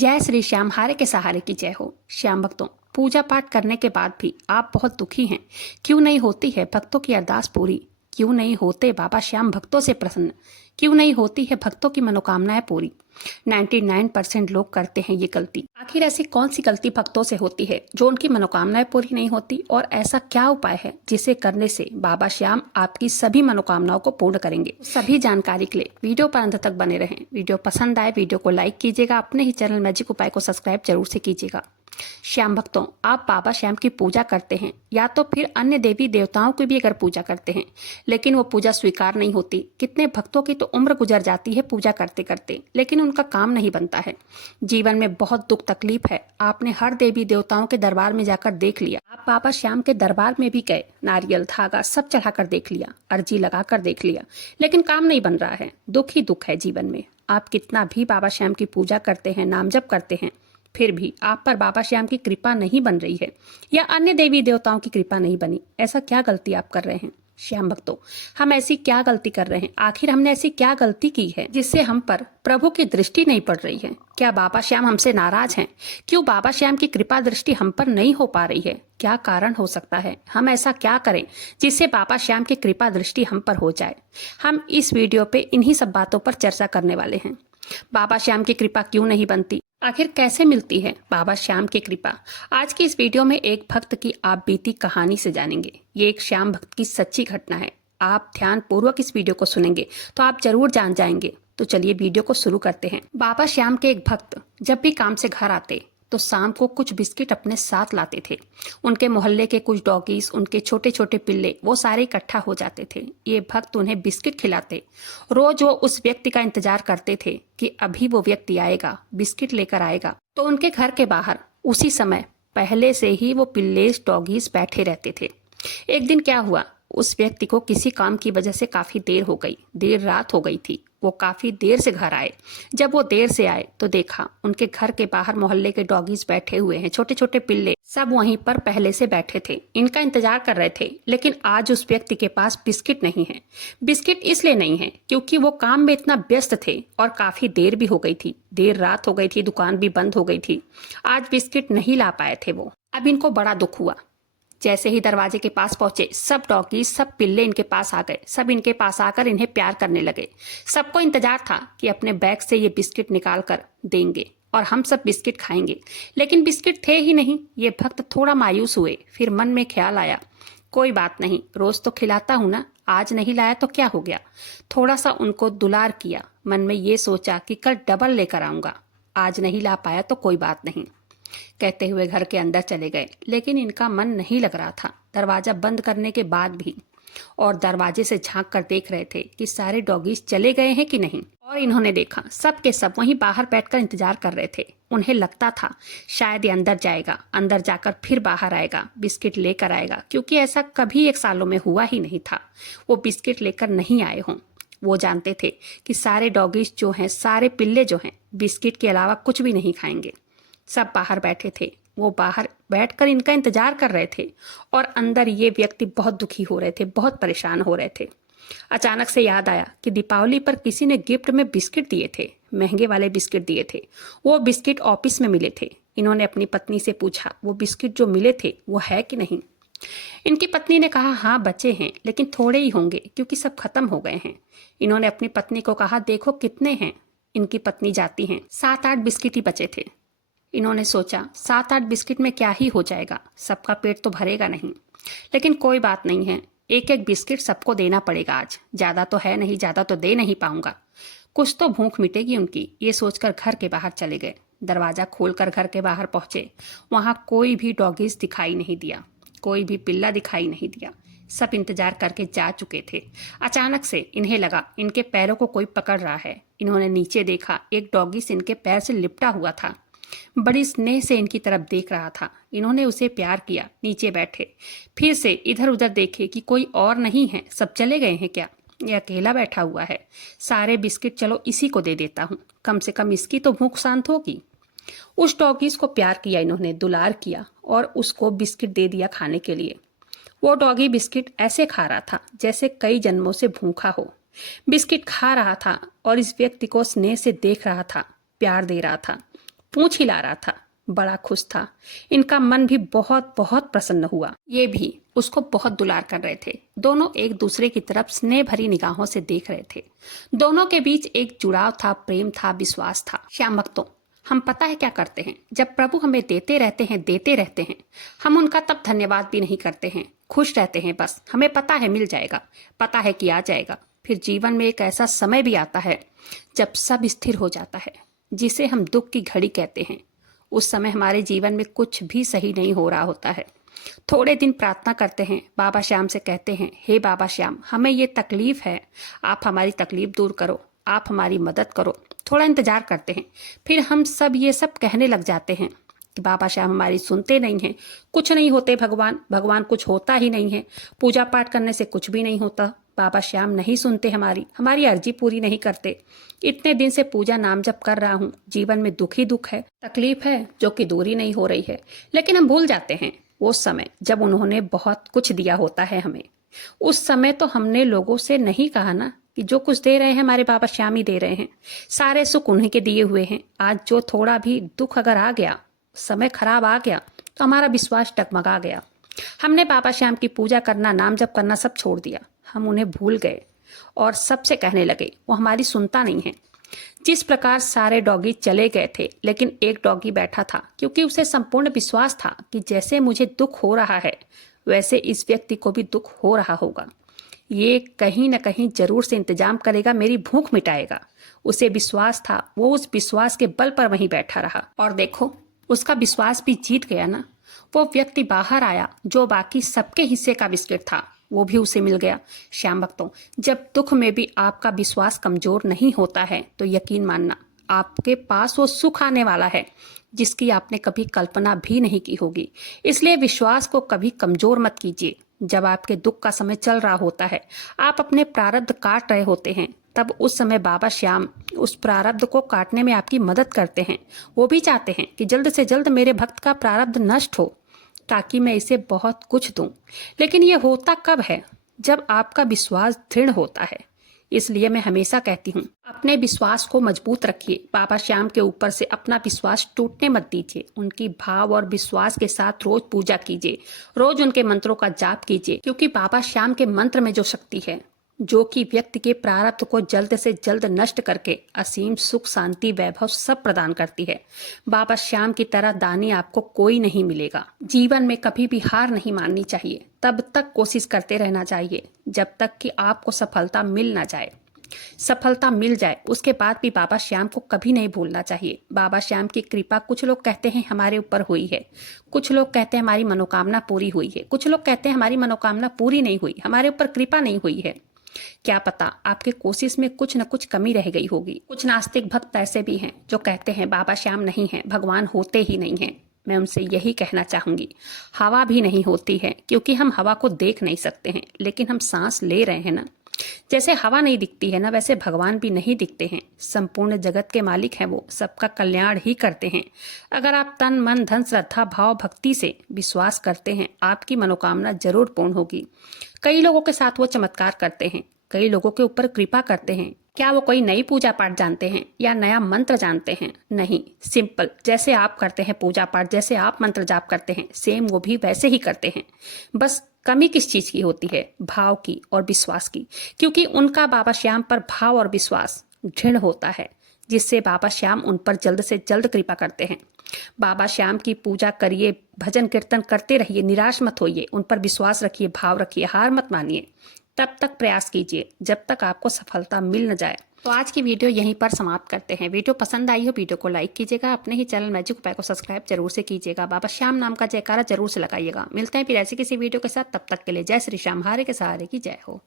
जय श्री श्याम हारे के सहारे की जय हो। श्याम भक्तों, पूजा पाठ करने के बाद भी आप बहुत दुखी हैं। क्यों नहीं होती है भक्तों की अरदास पूरी? क्यों नहीं होते बाबा श्याम भक्तों से प्रसन्न? क्यों नहीं होती है भक्तों की मनोकामनाएं पूरी? 99% लोग करते हैं ये गलती। आखिर ऐसी कौन सी गलती भक्तों से होती है जो उनकी मनोकामनाएं पूरी नहीं होती, और ऐसा क्या उपाय है जिसे करने से बाबा श्याम आपकी सभी मनोकामनाओं को पूर्ण करेंगे? सभी जानकारी के लिए वीडियो पर अंत तक बने रहें। वीडियो पसंद आए वीडियो को लाइक कीजिएगा, अपने ही चैनल मैजिक उपाय को सब्सक्राइब जरूर से कीजिएगा। श्याम भक्तों, आप बाबा श्याम की पूजा करते हैं या तो फिर अन्य देवी देवताओं की भी अगर पूजा करते हैं, लेकिन वो पूजा स्वीकार नहीं होती। कितने भक्तों की तो उम्र गुजर जाती है पूजा करते करते, लेकिन उनका काम नहीं बनता है। जीवन में बहुत दुख तकलीफ है। आपने हर देवी देवताओं के दरबार में जाकर देख लिया, आप बाबा श्याम के दरबार में भी गए, नारियल धागा सब चढ़ाकर देख लिया, अर्जी लगाकर देख लिया, लेकिन काम नहीं बन रहा है। दुख ही दुख है जीवन में। आप कितना भी बाबा श्याम की पूजा करते हैं, नाम जप करते हैं, फिर भी आप पर बाबा श्याम की कृपा नहीं बन रही है, या अन्य देवी देवताओं की कृपा नहीं बनी। ऐसा क्या गलती आप कर रहे हैं? श्याम भक्तों, हम ऐसी क्या गलती कर रहे हैं? आखिर हमने ऐसी क्या गलती की है जिससे हम पर प्रभु की दृष्टि नहीं पड़ रही है? क्या बाबा श्याम हमसे नाराज हैं? क्यों बाबा श्याम की कृपा दृष्टि हम पर नहीं हो पा रही है? क्या कारण हो सकता है? हम ऐसा क्या करें जिससे बाबा श्याम की कृपा दृष्टि हम पर हो जाए? हम इस वीडियो पे इन्हीं सब बातों पर चर्चा करने वाले हैं। बाबा श्याम की कृपा क्यों नहीं बनती? आखिर कैसे मिलती है बाबा श्याम की कृपा? आज की इस वीडियो में एक भक्त की आप बीती कहानी से जानेंगे। ये एक श्याम भक्त की सच्ची घटना है। आप ध्यान पूर्वक इस वीडियो को सुनेंगे तो आप जरूर जान जाएंगे। तो चलिए वीडियो को शुरू करते हैं। बाबा श्याम के एक भक्त जब भी काम से घर आते तो शाम को कुछ बिस्किट अपने साथ लाते थे। उनके मोहल्ले के कुछ डॉगीज, उनके छोटे छोटे पिल्ले, वो सारे इकट्ठा हो जाते थे। ये भक्त उन्हें बिस्किट खिलाते। रोज वो उस व्यक्ति का इंतजार करते थे कि अभी वो व्यक्ति आएगा, बिस्किट लेकर आएगा। तो उनके घर के बाहर उसी समय पहले से ही वो पिल्ले डॉगीज बैठे रहते थे। एक दिन क्या हुआ, उस व्यक्ति को किसी काम की वजह से काफी देर हो गई, देर रात हो गई थी। वो काफी देर से घर आए। जब वो देर से आए तो देखा उनके घर के बाहर मोहल्ले के डॉगीज बैठे हुए हैं, छोटे छोटे पिल्ले, सब वहीं पर पहले से बैठे थे, इनका इंतजार कर रहे थे। लेकिन आज उस व्यक्ति के पास बिस्किट नहीं है। बिस्किट इसलिए नहीं है क्योंकि वो काम में इतना व्यस्त थे और काफी देर भी हो गई थी, देर रात हो गई थी, दुकान भी बंद हो गई थी। आज बिस्किट नहीं ला पाए थे वो। अब इनको बड़ा दुख हुआ। जैसे ही दरवाजे के पास पहुंचे, सब डॉगी, सब पिल्ले इनके पास आ गए। सब इनके पास आकर इन्हें प्यार करने लगे। सबको इंतजार था कि अपने बैग से ये बिस्किट निकाल कर देंगे और हम सब बिस्किट खाएंगे, लेकिन बिस्किट थे ही नहीं। ये भक्त थोड़ा मायूस हुए। फिर मन में ख्याल आया, कोई बात नहीं, रोज तो खिलाता हूं ना, आज नहीं लाया तो क्या हो गया। थोड़ा सा उनको दुलार किया। मन में ये सोचा कि कल डबल लेकर आऊंगा। आज नहीं ला पाया तो कोई बात नहीं, कहते हुए घर के अंदर चले गए। लेकिन इनका मन नहीं लग रहा था, दरवाजा बंद करने के बाद भी। और दरवाजे से झांक कर देख रहे थे कि सारे डॉगीज चले गए हैं कि नहीं। और इन्होंने देखा सब के सब वहीं बाहर बैठकर इंतजार कर रहे थे। उन्हें लगता था शायद ये अंदर जाएगा, अंदर जाकर फिर बाहर आएगा, बिस्किट लेकर आएगा, क्योंकि ऐसा कभी एक सालों में हुआ ही नहीं था वो बिस्किट लेकर नहीं आए हों। वो जानते थे कि सारे डॉगीज जो हैं, सारे पिल्ले जो हैं, बिस्किट के अलावा कुछ भी नहीं खाएंगे। सब बाहर बैठे थे। वो बाहर बैठकर इनका इंतजार कर रहे थे और अंदर ये व्यक्ति बहुत दुखी हो रहे थे, बहुत परेशान हो रहे थे। अचानक से याद आया कि दीपावली पर किसी ने गिफ्ट में बिस्किट दिए थे, महंगे वाले बिस्किट दिए थे। वो बिस्किट ऑफिस में मिले थे। इन्होंने अपनी पत्नी से पूछा वो बिस्किट जो मिले थे वो है कि नहीं। इनकी पत्नी ने कहा हाँ बचे हैं, लेकिन थोड़े ही होंगे क्योंकि सब खत्म हो गए हैं। इन्होंने अपनी पत्नी को कहा देखो कितने हैं। इनकी पत्नी जाती हैं, 7-8 बिस्किट ही बचे थे। इन्होंने सोचा 7-8 बिस्किट में क्या ही हो जाएगा, सबका पेट तो भरेगा नहीं। लेकिन कोई बात नहीं है, एक एक बिस्किट सबको देना पड़ेगा आज। ज्यादा तो है नहीं, ज्यादा तो दे नहीं पाऊंगा, कुछ तो भूख मिटेगी उनकी। ये सोचकर घर के बाहर चले गए। दरवाजा खोलकर घर के बाहर पहुंचे। वहां कोई भी डॉगीज दिखाई नहीं दिया, कोई भी पिल्ला दिखाई नहीं दिया। सब इंतजार करके जा चुके थे। अचानक से इन्हें लगा इनके पैरों को कोई पकड़ रहा है। इन्होंने नीचे देखा, एक डॉगीज इनके पैर से लिपटा हुआ था, बड़ी स्नेह से इनकी तरफ देख रहा था। इन्होंने उसे प्यार किया, नीचे बैठे। फिर से इधर उधर देखे कि कोई और नहीं है, सब चले गए हैं क्या, ये अकेला बैठा हुआ है। सारे बिस्किट चलो इसी को दे देता हूँ, कम से कम इसकी तो भूख शांत होगी। उस डॉगीज को प्यार किया इन्होंने, दुलार किया और उसको बिस्किट दे दिया खाने के लिए। वो डॉगी बिस्किट ऐसे खा रहा था जैसे कई जन्मों से भूखा हो। बिस्किट खा रहा था और इस व्यक्ति को स्नेह से देख रहा था, प्यार दे रहा था। पूंछ हिला रहा था, बड़ा खुश था। इनका मन भी बहुत बहुत प्रसन्न हुआ। ये भी उसको बहुत दुलार कर रहे थे। दोनों एक दूसरे की तरफ स्नेह भरी निगाहों से देख रहे थे। दोनों के बीच एक जुड़ाव था, प्रेम था, विश्वास था। श्याम भक्तों, हम पता है क्या करते हैं? जब प्रभु हमें देते रहते हैं, हम उनका तब धन्यवाद भी नहीं करते हैं, खुश रहते हैं बस। हमें पता है मिल जाएगा, पता है कि आ जाएगा। फिर जीवन में एक ऐसा समय भी आता है जब सब स्थिर हो जाता है, जिसे हम दुख की घड़ी कहते हैं। उस समय हमारे जीवन में कुछ भी सही नहीं हो रहा होता है। थोड़े दिन प्रार्थना करते हैं, बाबा श्याम से कहते हैं, हे बाबा श्याम, हमें ये तकलीफ है, आप हमारी तकलीफ दूर करो, आप हमारी मदद करो। थोड़ा इंतजार करते हैं, फिर हम सब ये सब कहने लग जाते हैं कि बाबा श्याम हमारी सुनते नहीं हैं, कुछ नहीं होते भगवान कुछ होता ही नहीं है, पूजा पाठ करने से कुछ भी नहीं होता, बाबा श्याम नहीं सुनते हमारी अर्जी पूरी नहीं करते। इतने दिन से पूजा नाम जप कर रहा हूँ, जीवन में दुख ही दुख है, तकलीफ है जो कि दूरी नहीं हो रही है। लेकिन हम भूल जाते हैं वो समय जब उन्होंने बहुत कुछ दिया होता है हमें। उस समय तो हमने लोगों से नहीं कहा ना कि जो कुछ दे रहे हैं हमारे बाबा श्याम ही दे रहे हैं, सारे सुख उन्हीं के दिए हुए हैं। आज जो थोड़ा भी दुख अगर आ गया, समय खराब आ गया, तो हमारा विश्वास डगमगा गया। हमने बाबा श्याम की पूजा करना, नाम जप करना सब छोड़ दिया। हम उन्हें भूल गए और सबसे कहने लगे वो हमारी सुनता नहीं है। जिस प्रकार सारे डॉगी चले गए थे, लेकिन एक डॉगी बैठा था, क्योंकि उसे संपूर्ण विश्वास था कि जैसे मुझे दुख हो रहा है वैसे इस व्यक्ति को भी दुख हो रहा होगा। ये कहीं न कहीं जरूर से इंतजाम करेगा, मेरी भूख मिटाएगा। उसे विश्वास था, वो उस विश्वास के बल पर वहीं बैठा रहा। और देखो, उसका विश्वास भी जीत गया ना। वो व्यक्ति बाहर आया जो बाकी सबके हिस्से का बिस्किट था, वो भी उसे मिल गया। श्याम भक्तों, जब दुख में भी आपका विश्वास कमजोर नहीं होता है तो यकीन मानना, आपके पास वो सुख आने वाला है जिसकी आपने कभी कल्पना भी नहीं की होगी। इसलिए विश्वास को कभी कमजोर मत कीजिए। जब आपके दुख का समय चल रहा होता है, आप अपने प्रारब्ध काट रहे होते हैं, तब उस समय बाबा श्याम उस प्रारब्ध को काटने में आपकी मदद करते हैं। वो भी चाहते हैं कि जल्द से जल्द मेरे भक्त का प्रारब्ध नष्ट हो, ताकि मैं इसे बहुत कुछ दूं। लेकिन ये होता कब है? जब आपका विश्वास दृढ़ होता है। इसलिए मैं हमेशा कहती हूँ, अपने विश्वास को मजबूत रखिए। बाबा श्याम के ऊपर से अपना विश्वास टूटने मत दीजिए। उनकी भाव और विश्वास के साथ रोज पूजा कीजिए, रोज उनके मंत्रों का जाप कीजिए, क्योंकि बाबा श्याम के मंत्र में जो शक्ति है, जो कि व्यक्ति के प्रारब्ध को जल्द से जल्द नष्ट करके असीम सुख, शांति, वैभव सब प्रदान करती है। बाबा श्याम की तरह दानी आपको कोई नहीं मिलेगा। जीवन में कभी भी हार नहीं माननी चाहिए, तब तक कोशिश करते रहना चाहिए जब तक कि आपको सफलता मिल ना जाए। सफलता मिल जाए उसके बाद भी बाबा श्याम को कभी नहीं भूलना चाहिए। बाबा श्याम की कृपा कुछ लोग कहते हैं हमारे ऊपर हुई है, कुछ लोग कहते हैं हमारी मनोकामना पूरी हुई है, कुछ लोग कहते हैं हमारी मनोकामना पूरी नहीं हुई, हमारे ऊपर कृपा नहीं हुई है। क्या पता आपके कोशिश में कुछ न कुछ कमी रह गई होगी। कुछ नास्तिक भक्त ऐसे भी हैं जो कहते हैं बाबा श्याम नहीं है, भगवान होते ही नहीं हैं। मैं उनसे यही कहना चाहूंगी, हवा भी नहीं होती है, क्योंकि हम हवा को देख नहीं सकते हैं, लेकिन हम सांस ले रहे हैं ना। जैसे हवा नहीं दिखती है ना, वैसे भगवान भी नहीं दिखते हैं। संपूर्ण जगत के मालिक हैं वो, सबका कल्याण ही करते हैं। अगर आप तन मन धन श्रद्धा भाव भक्ति से विश्वास करते हैं, आपकी मनोकामना जरूर पूर्ण होगी। कई लोगों के साथ वो चमत्कार करते हैं, कई लोगों के ऊपर कृपा करते हैं। क्या वो कोई नई पूजा पाठ जानते हैं या नया मंत्र जानते हैं? नहीं, सिंपल जैसे आप करते हैं पूजा पाठ, जैसे आप मंत्र जाप करते हैं, सेम वो भी वैसे ही करते हैं। बस कमी किस चीज की होती है? भाव की और विश्वास की, क्योंकि उनका बाबा श्याम पर भाव और विश्वास दृढ़ होता है, जिससे बाबा श्याम उन पर जल्द से जल्द कृपा करते हैं। बाबा श्याम की पूजा करिए, भजन कीर्तन करते रहिए, निराश मत होइए, उन पर विश्वास रखिए, भाव रखिए, हार मत मानिए। तब तक प्रयास कीजिए जब तक आपको सफलता मिल न जाए। तो आज की वीडियो यहीं पर समाप्त करते हैं। वीडियो पसंद आई हो वीडियो को लाइक कीजिएगा, अपने ही चैनल मैजिक उपाय को सब्सक्राइब जरूर से कीजिएगा, बाबा श्याम नाम का जयकारा जरूर से लगाइएगा। मिलते हैं फिर ऐसी किसी वीडियो के साथ, तब तक के लिए जय श्री श्याम, हारे के सहारे की जय हो।